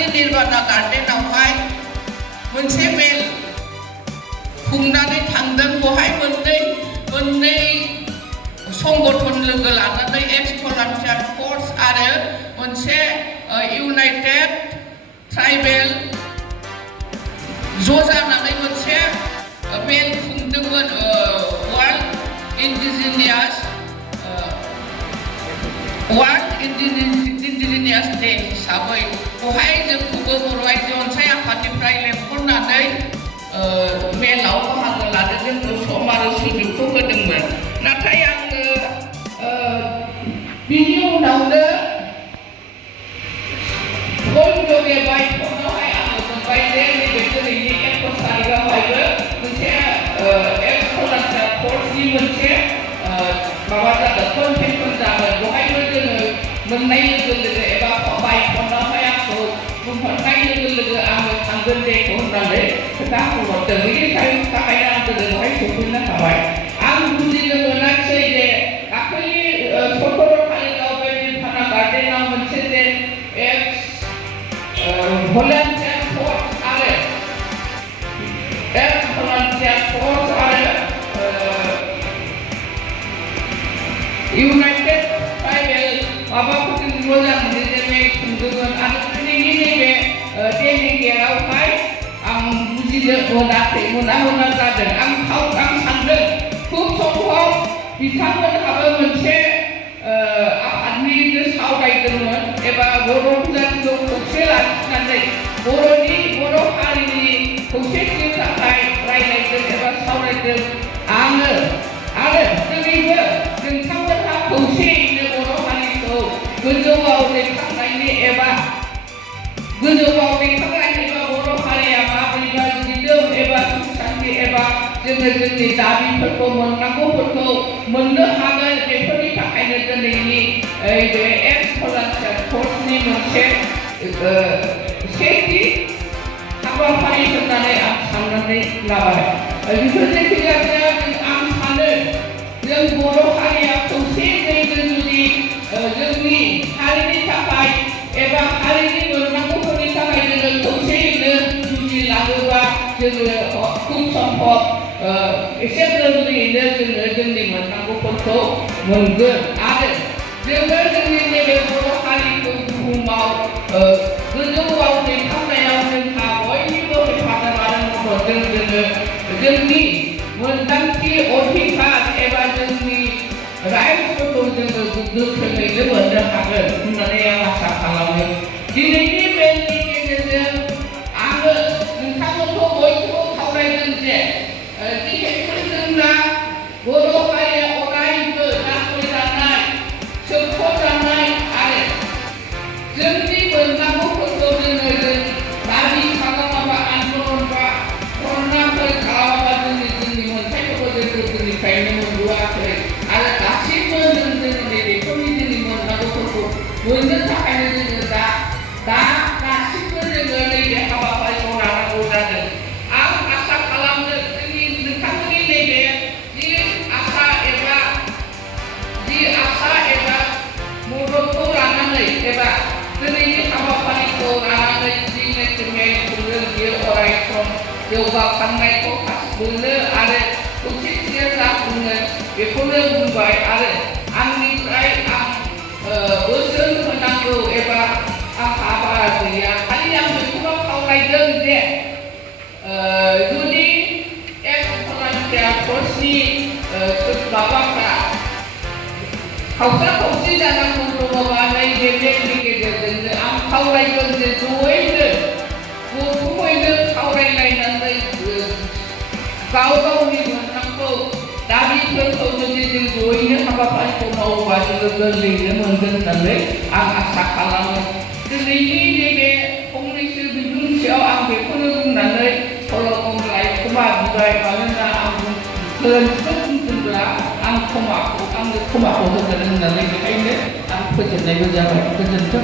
बोदोनि निर्बाना गार्डेनावहाय मोनसे मेल खुंनानै थांदों बहाय मोननै संगठन लोगो लानानै एक्स भलान्टियार फर्स आरो मोनसे इउनाइटेड ट्राइबेल ज' जानानै मोनसे मेल खुंदोंमोन वर्ल्ड इन्डिजिनियास डे हिसाबै बहाय जोंखौबो बर' आइजो अनसाय आफादनिफ्राय लेंहरनानै मेलाव बाहागो लानो जोंनो सम आरो सुजुगखौ होदोंमोन। नाथाय आङो बिनि उनावनो बयजोंबो बायफोरावहाय आङो मोनबाय जे नैबे दिनैनि 21 तारिखआवहायबो मोनसे एक्स भलान्टियार फर्सनि मोनसे माबा जादों कनभेनसन जादों बहायबो जोङो मोननाय लोगो लोगो एबा बायफोरावहाय आंखौ बुंहरनाय लोगो लोगो आङो थांगोन जेखौ होननानै खोथा बुंहरदों। बेनि थाखायनो आं दिनैहाय सफैनो हाबाय। आं बुजिनो मोनाखिसै जे दाखालि 17 तारिखआव बे निर्बाना गार्डेनाव मोनसे जे एक्स भलान्टियार फर्स आरो इउनाइटेड ट्राइबेल माबाफोरजों ज' जानानै जोङो खुंदोंमोन आरो दिनैनि नैबे डेलिगेटआवहाय आं बुजिनो मोना जादों। आं सानदों खुब सम्भब बिथांमोनहाबो मोनसे आफादनि सावरायदोंमोन एबा बर' जातिखौ खौसे लाखिनानै बर' हारिनि खौसेथिनि थाखाय रायज्लायदों एबा सावरायदों। आरो दिनैबो नोंथांमोनहा खौसेयैनो बर' हारिखौ गोजौआव दैखांनायनि एबा बर' हारिया माबोरैबा दिदोम एबा सुख-शान्ति एबा जोङो जोंनि दाबिफोरखौ मोननांगौफोरखौ मोननो हागोन बेफोरनि थाखायनो दिनैनि बे एक्स भलान्टियार फर्सनि मोनसे सेथि हाबाफारि होननानै आं साननानै लाबाय। बेफोर जायखिजाया आं सानो जों बर' हारिया खौसेयै जुदि जोंनि हारिनि थाखाय एबा हारिनि मोननांगौफोरनि थाखाय जोङो खौसेयैनो जुजिलाङोबा जोङो खुब सम्भब एसे गोरलैयैनो जोङो जोंनि मोननांगौफोरखौ मोनगोन आरो जोङो जोंनि नैबे बर' हारिखौ बुहुमाव गोजौआव दैखांनायाव जोंहा बयनिबो हेफाजाब आरो मददजों जोङो जोंनि मोनदांथि अधिकार एबा जोंनि राइट्सफोरखौ जोङो गोख्रोङैनो मोननो हागोन होननानै आं आसा खालामो। दिनैनि मेलनि गेजेरजों आङो नोंथांमोनखौ बयखौबो खावलायदों जे जिहेतु जोंना बर' हारिया अरायबो नासयजानाय सोबख'जानाय आरो जोंनि मोननांगौफोरखौ जोङो दाबि खालामाबा आन्दलन बा धरनाफोर खालामाबा जोंनि मोनथायफोरखौ जों गोदोनिफ्रायनो मोनबोआखै आरो दासिमबो जों जोंनि बेफोरनि जोंनि मोननांगौफोरखौ मोननो थाखायनो जोङो दा दासिमबो जोङो नैबे हाबाफारिखौ लानांगौ जादों। आं आसा खालामो नोंथांमोननि नैबे जि आसा एबा मददखौ लानानै एबा दिनैनि हाबाफारिखौ लानानै जि मेल खुंदों बियो अरायसम जौगाखांनायखौ मोनो आरो खौसेथिया जाफुङो बेखौनो बुंबाय आरो आंनिफ्राय आं बोसोन होनांगौ एबा आंहा बारा गैया। खालि आं बेखौल' खावलायदों जे जुदि एक्स भलान्टियार फर्सनि माबाफ्रा खौसे जानांगौ दङबा नैबे मेलनि गेजेरजोंनो आं खावलायगोन जे जयैनो गथ'यैनो सावरायलायनानै गावनि मोननांगौ दाबिफोरखौ जुदि जों जयैनो हाबाफारिखौ मावोबा जोङो गोरलैयैनो मोनगोन होननानै आं आसा खालामो। दिनैनि नैबे फंनैसो बिबुंथियाव आं बेखौनो बुंनानै सल' बुंबाय खोमा बिबाय मानोना आं गोरोन्थिखौ बुंदोंब्ला आंनो खोमाखौ होगोन होननानै बेखायनो आं फोजोबनायबो जाबाय। गोजोन्थों।